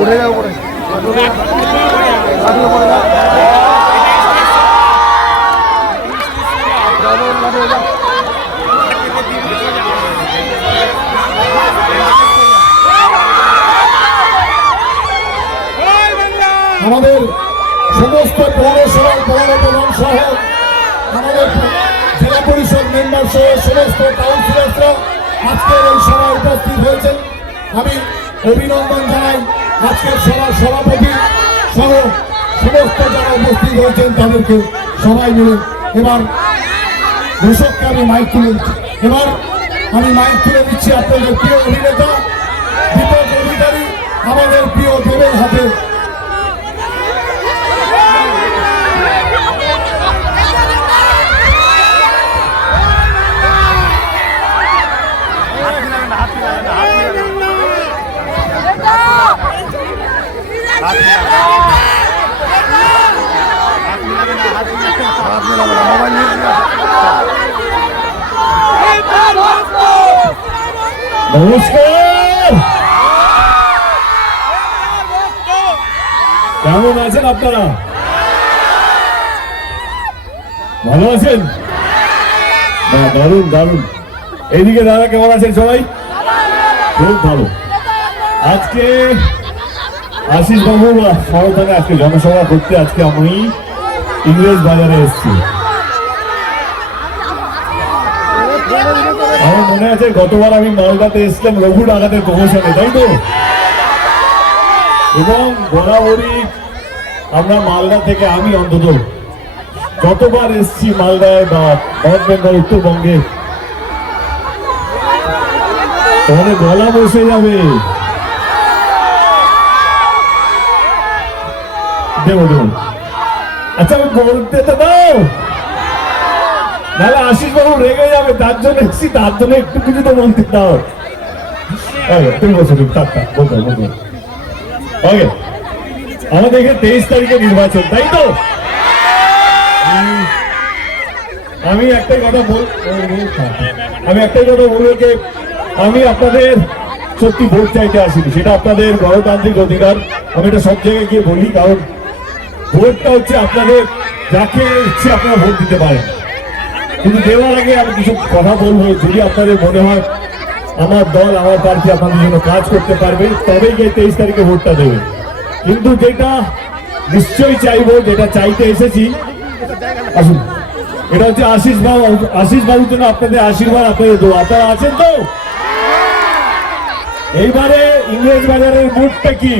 উঠে যাও করে আমাদের সমস্ত পৌরসভার পৌরপ্রধান সহ আমাদের জেলা পরিষদ মেম্বার সহ সমস্ত কাউন্সিলররা আজকের এই সভায় উপস্থিত হয়েছেন। আমি অভিনন্দন জানাই আজকের সভার সভাপতি সহ সমস্ত যারা উপস্থিত হয়েছেন তাদেরকে সবাই মিলে। এবার দর্শককে আমি মাইক তুলে দিচ্ছি। এবার আমি মাইক তুলে দিচ্ছি আপনাদের প্রিয় অভিনেতা দীপক অধিকারী, আমাদের প্রিয় দেবের হাতে। নমস্কার, কেমন আছেন আপনারা? ভালো আছেন? দারুণ দারুণ। এইদিকে দাদা কেমন আছেন সবাই? খুব ভালো। আজকে আশিস বাবুর সমর্থনে আজকে জনসভা করতে আজকে আমি ইংরেজ বাজারে এসেছি। আমার মনে আছে গতবার আমি মালদাতে এসেছিলাম রঘু ডাকাতের প্রমোশনে, তাই তো? এবং বরাবরই আমরা মালদা থেকে আমি অন্তত যতবার এসেছি মালদায় বা নর্থ বেঙ্গল উত্তরবঙ্গে তোমাদের গলা বসে যাবে। দেবো দেবো, আচ্ছা আমি বলতে তো দাও, নাহলে আশিস বাবু রেগে যাবে। তার জন্য এসেছি, তার জন্য একটু কিছু তো বলতে দাও। তুমি বলছো তুমি বলতে বলতে। ওকে, আমাদের এখানে 23 তারিখে নির্বাচন, তাই তো? আমি একটাই কথা বলবো যে আমি আপনাদের সত্যি ভোট চাইতে আসিনি, সেটা আপনাদের গণতান্ত্রিক অধিকার। আমি এটা সব জায়গায় গিয়ে বলি, কারণ ভোটটা হচ্ছে আপনাদের, যাকে ইচ্ছে আপনারা ভোট দিতে পারেন। কিন্তু দেওয়ার আগে আমি কিছু কথা বলবো, যদি আপনাদের মনে হয় আমার দল আমার প্রার্থী আপনাদের জন্য কাজ করতে পারবে, তবেই গিয়ে 23 তারিখে ভোটটা দেবে। কিন্তু যেটা নিশ্চয়ই চাইবো, যেটা চাইতে এসেছি, আসুন, এটা হচ্ছে আশিস বাবুর জন্য আপনাদের আশীর্বাদ, আপনাদের দোয়া। আপনারা আছেন তো? এইবারে ইংরেজ বাজারের মুডটা কি